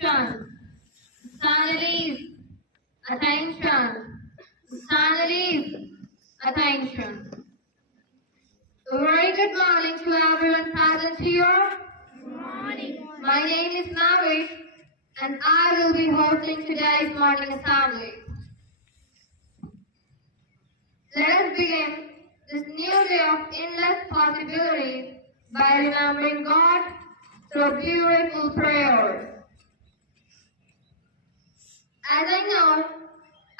Attention. Studies. Attention. Studies. Attention. A very good morning to everyone present here. Good morning. My name is Navish and I will be hosting today's morning assembly. Let us begin this new day of endless possibilities by remembering God through beautiful prayers. As I know,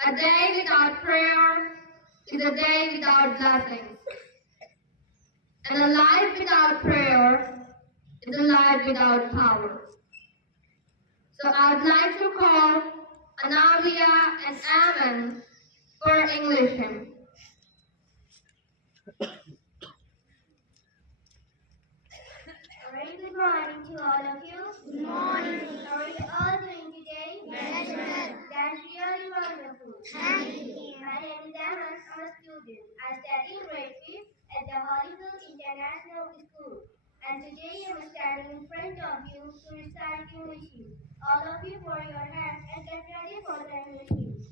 a day without prayer is a day without blessings. And a life without prayer is a life without power. So I would like to call Anavia and Ammon for English hymn. Very good morning to all of you. Good morning. How are you all doing today? Yes, ma'am. That's really wonderful. Thank you. My name is Aman. I'm a student. I study in grade 5 at the Holyfield International School. And today I'm standing in front of you to recite English hymn. All of you pour your hands and get ready for the English hymn.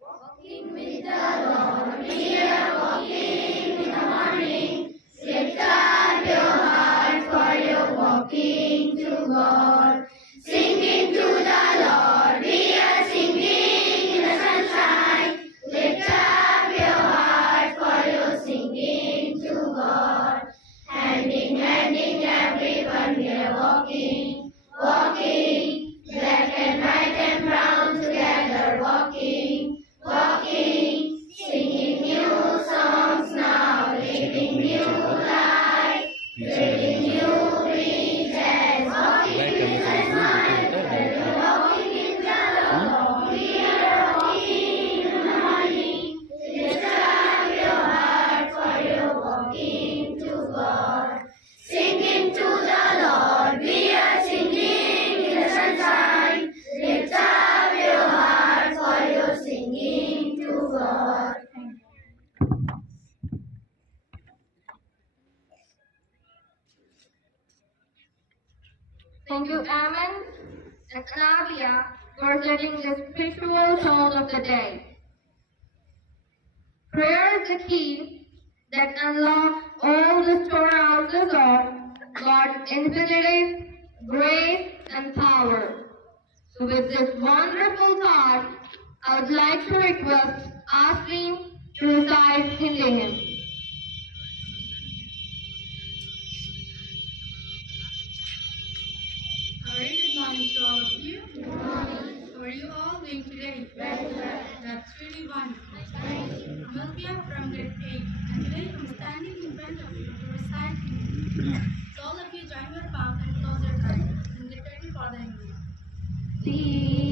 Walking with the Lord, we are walking in the morning. Lift up your heart for your walking to God. Singing to the Lord, we are singing in the sunshine. Lift up your heart for your singing to God. Handing, everyone we are walking, walking. Black and white and brown together walking, walking. Singing new songs now, living new life, living new breezes, walking in the sun. We're walking in the Lord, we are walking in the morning. Lift up your heart for your walking to God. Singing to the Lord, we are singing in the sunshine. Lift up your heart for your singing to God. Thank you, Ammon and Anavia, for setting the spiritual tone of the day. Prayer is the key that unlocks all the storehouses of God's infinity, grace, and power. So with this wonderful thought, I would like to request Aslim to recite Hindi hymn. A very good morning to all of you. Good morning. How are you all doing today? Very well. That's really wonderful. Thank you. I'm Alfia from grade 8 and today I'm standing in front of you to recite Hindi. So all of you join your palm and close your eyes and get ready for the English. See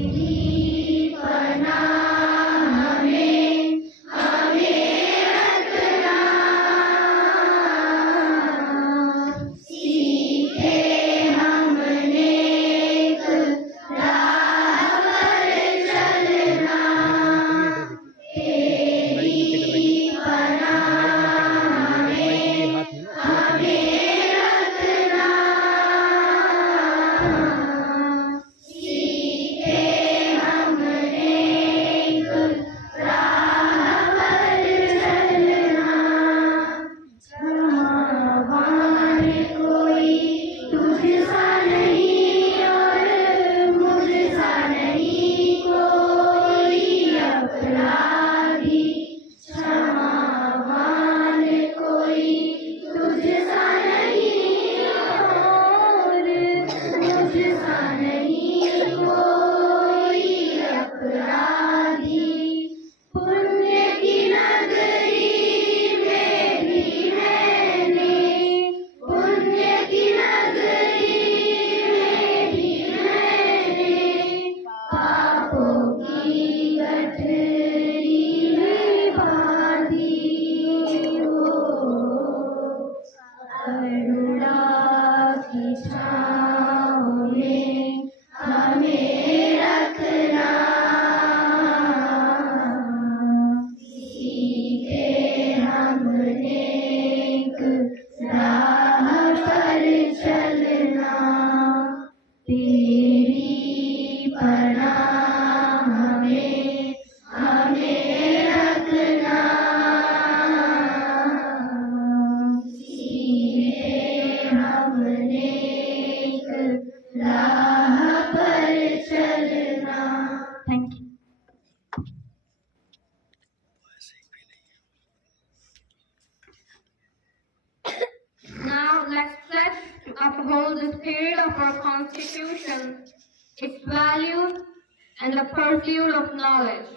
Constitution, its values, and the pursuit of knowledge.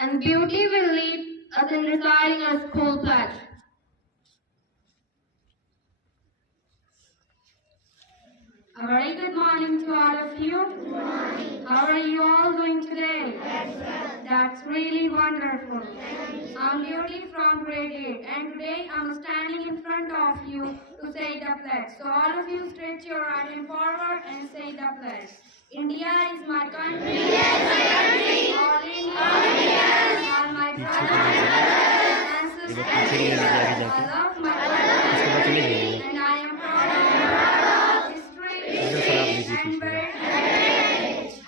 And beauty will lead us in reciting our school pledge. A very good morning to all of you. Good morning. How are you all doing today? Excellent. That's really wonderful. I'm Beauty from grade 8 and today I'm standing in front of you to say the pledge. So all of you stretch your right hand forward and say the pledge. India is my country. India is my country. All Indians are my brothers and sisters. I love my country and I am proud of history and heritage.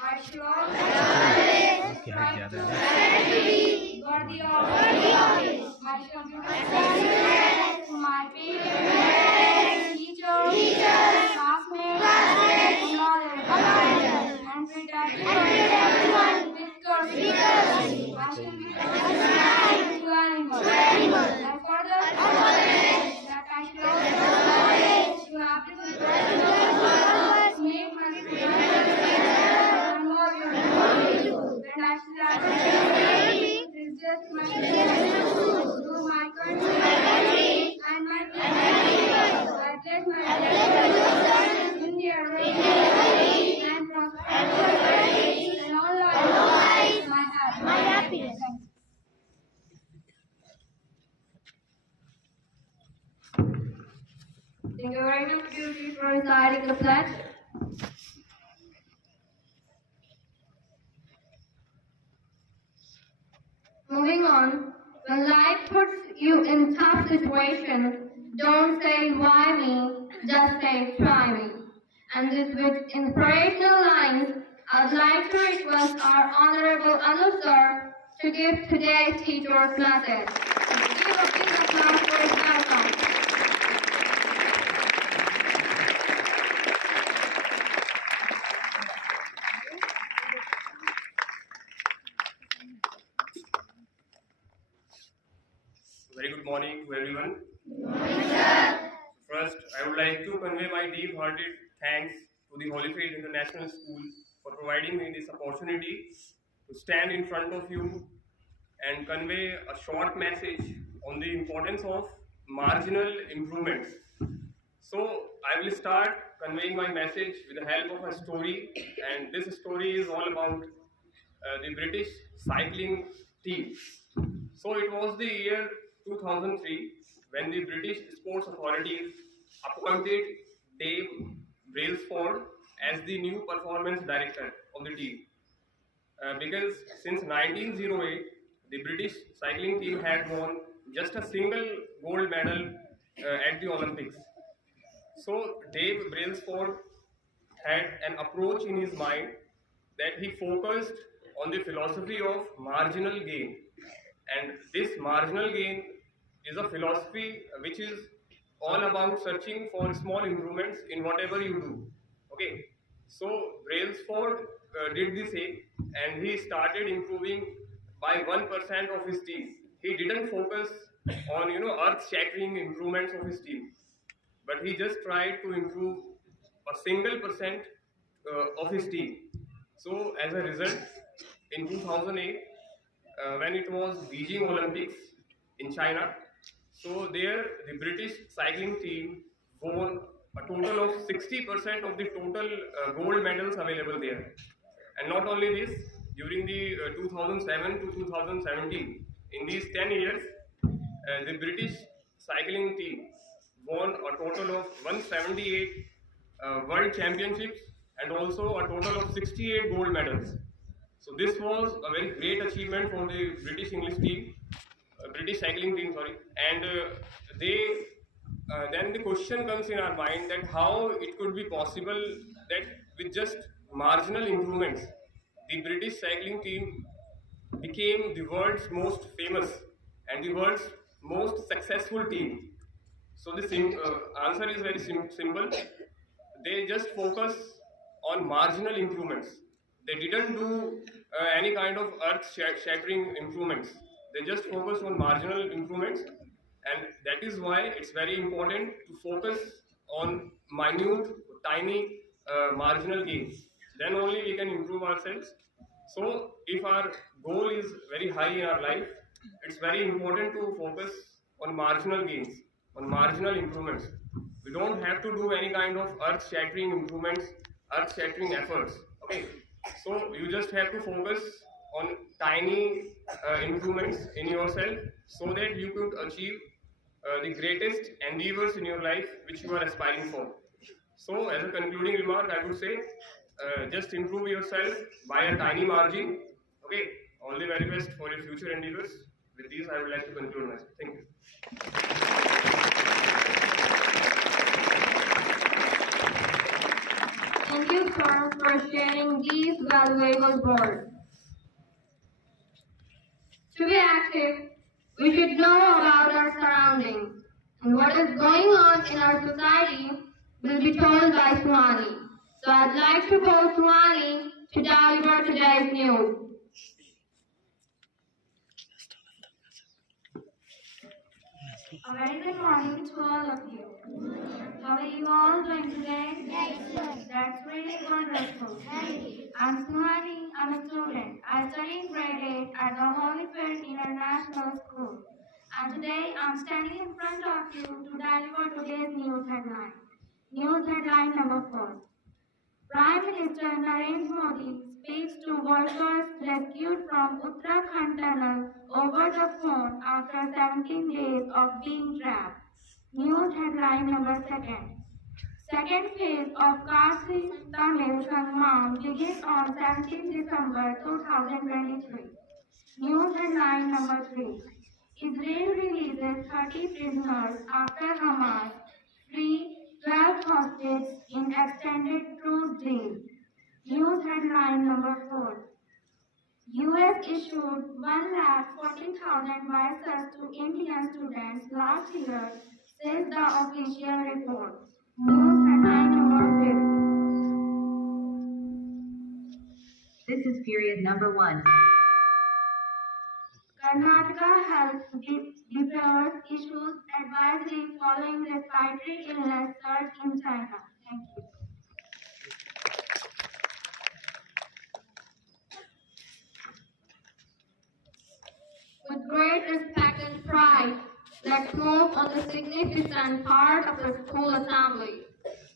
I shall always strive to be worthy of office. I shall be respectful to my peers, teachers, classmates, and all their colleagues, and treat everyone with courtesy. I shall be kind to animals, and further, that I shall always to applicants to make my and more beautiful. And I shall resist my to my country and my people. I pledge myself in their reign and prosperity and all life my happiness. Thank you very much, Beauty, for reciting the pledge. Moving on, when life puts you in tough situation, don't say why me, just say try me. And this with inspirational lines, I'd like to request our Honorable Anu sir to give today's teacher's message. Give a big applause for his welcome. Very good morning to everyone. Good morning, sir. First, I would like to convey my deep-hearted thanks to the Holyfield International School for providing me this opportunity to stand in front of you and convey a short message on the importance of marginal improvements. So, I will start conveying my message with the help of a story, and this story is all about the British cycling team. So, it was the year 2003 when the British Sports Authority appointed Dave Brailsford as the new performance director of the team. Because since 1908, the British cycling team had won just a single gold medal at the Olympics. So Dave Brailsford had an approach in his mind that he focused on the philosophy of marginal gain. And this marginal gain is a philosophy which is all about searching for small improvements in whatever you do. Okay, so Brailsford did the same, and he started improving by 1% of his team. He didn't focus on earth-shattering improvements of his team, but he just tried to improve a single percent of his team. So as a result, in 2008, when it was Beijing Olympics in China, so there the British cycling team won a total of 60% of the total gold medals available there. And not only this, during the 2007 to 2017, in these 10 years, the British cycling team won a total of 178 world championships and also a total of 68 gold medals. So this was a very great achievement for the British English team, British cycling team, sorry. And then the question comes in our mind that how it could be possible that with just marginal improvements, the British cycling team became the world's most famous and the world's most successful team. So the answer is very simple. They just focus on marginal improvements. They didn't do any kind of earth-shattering improvements. They just focused on marginal improvements, and that is why it's very important to focus on minute, tiny marginal gains. Then only we can improve ourselves. So if our goal is very high in our life, it's very important to focus on marginal gains, on marginal improvements. We don't have to do any kind of earth-shattering improvements, earth-shattering efforts. Okay, so you just have to focus on tiny improvements in yourself so that you could achieve the greatest endeavors in your life which you are aspiring for. So, as a concluding remark, I would say just improve yourself by a tiny margin. Okay, all the very best for your future endeavors. With these, I would like to conclude myself. Thank you. Thank you, sir, for sharing these valuable words. To be active, we should know about our surroundings, and what is going on in our society will be told by Suhani. So I'd like to call Suhani to deliver today's news. A very good morning to all of you. How are you all doing today? Excellent. That's really wonderful. Thank you. I'm Suhani. I'm a student. I study in grade 8 at the Holyfield International School. And today I'm standing in front of you to deliver today's news headline. News headline number 4. Prime Minister Narendra Modi speaks to workers rescued from Uttarakhand tunnel over the phone after 17 days of being trapped. News headline number 2. Second phase of Kasi Tamil Sangam begins on 17 December 2023. News headline number 3. Israel releases 30 prisoners after Hamas free 12 hostages in extended truce deal. News headline number 4. US issued 1,40,000 visas to Indian students last year, says the official report. News headline number 5. This is period number 1. Karnataka Health Department issues advisory following respiratory illness surge in China. Thank you. With great respect and pride, let's move on the significant part of the school assembly.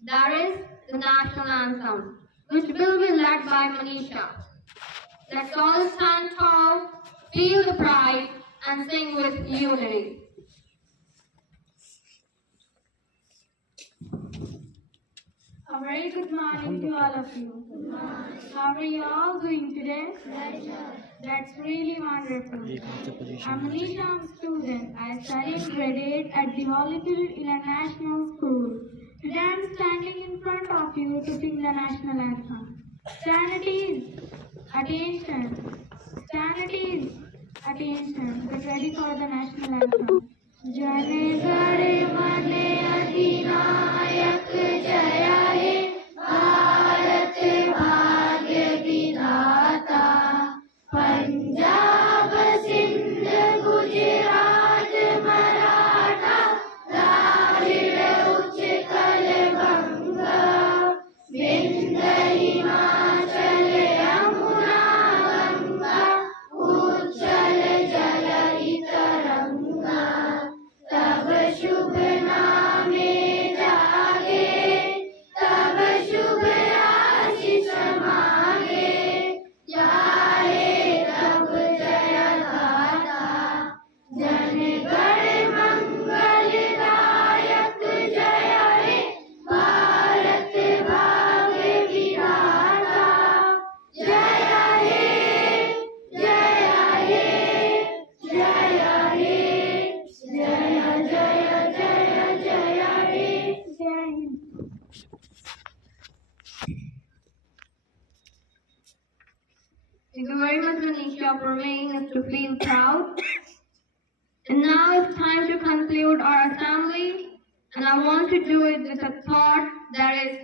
That is the national anthem, which will be led by Manisha. Let's all stand tall, feel the pride, and sing with unity. A very good morning to all of you. How are you all doing today? That's really wonderful. I'm Manisha, I'm a student. I study in grade 8 at the Holyfield International School. Today I'm standing in front of you to sing the national anthem. Stand at ease. Attention. Stand at ease. Attention. Get ready for the national anthem. Jane Gare Mane Adinayak Jaya He Bharat Bhagya Vidhata Punjab Sindh Gujarat Maratha Dravid Uttkal Banga Vindhya Himachal Yamuna Ganga Uchchal Jala Taranga Tab Shubh Naame Jage Tab Shubh Ashish Mange Jaye Tab Jaya Dhata Jan Gan Mangal Dayak Jaya He Bharat Bhagya Vidhata Jaya He Jaya He Jaya He Jaya Jaya Jaya Jaya He Jai Hind. Thank you very much, Manisha, for making us to feel proud. And now it's time to conclude our assembly, and I want to do it with a thought that is,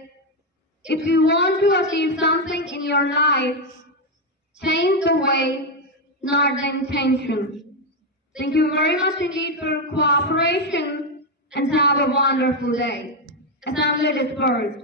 if you want to achieve something in your life, change the way, not the intention. Thank you very much indeed for your cooperation, and have a wonderful day. Assembly dispersed.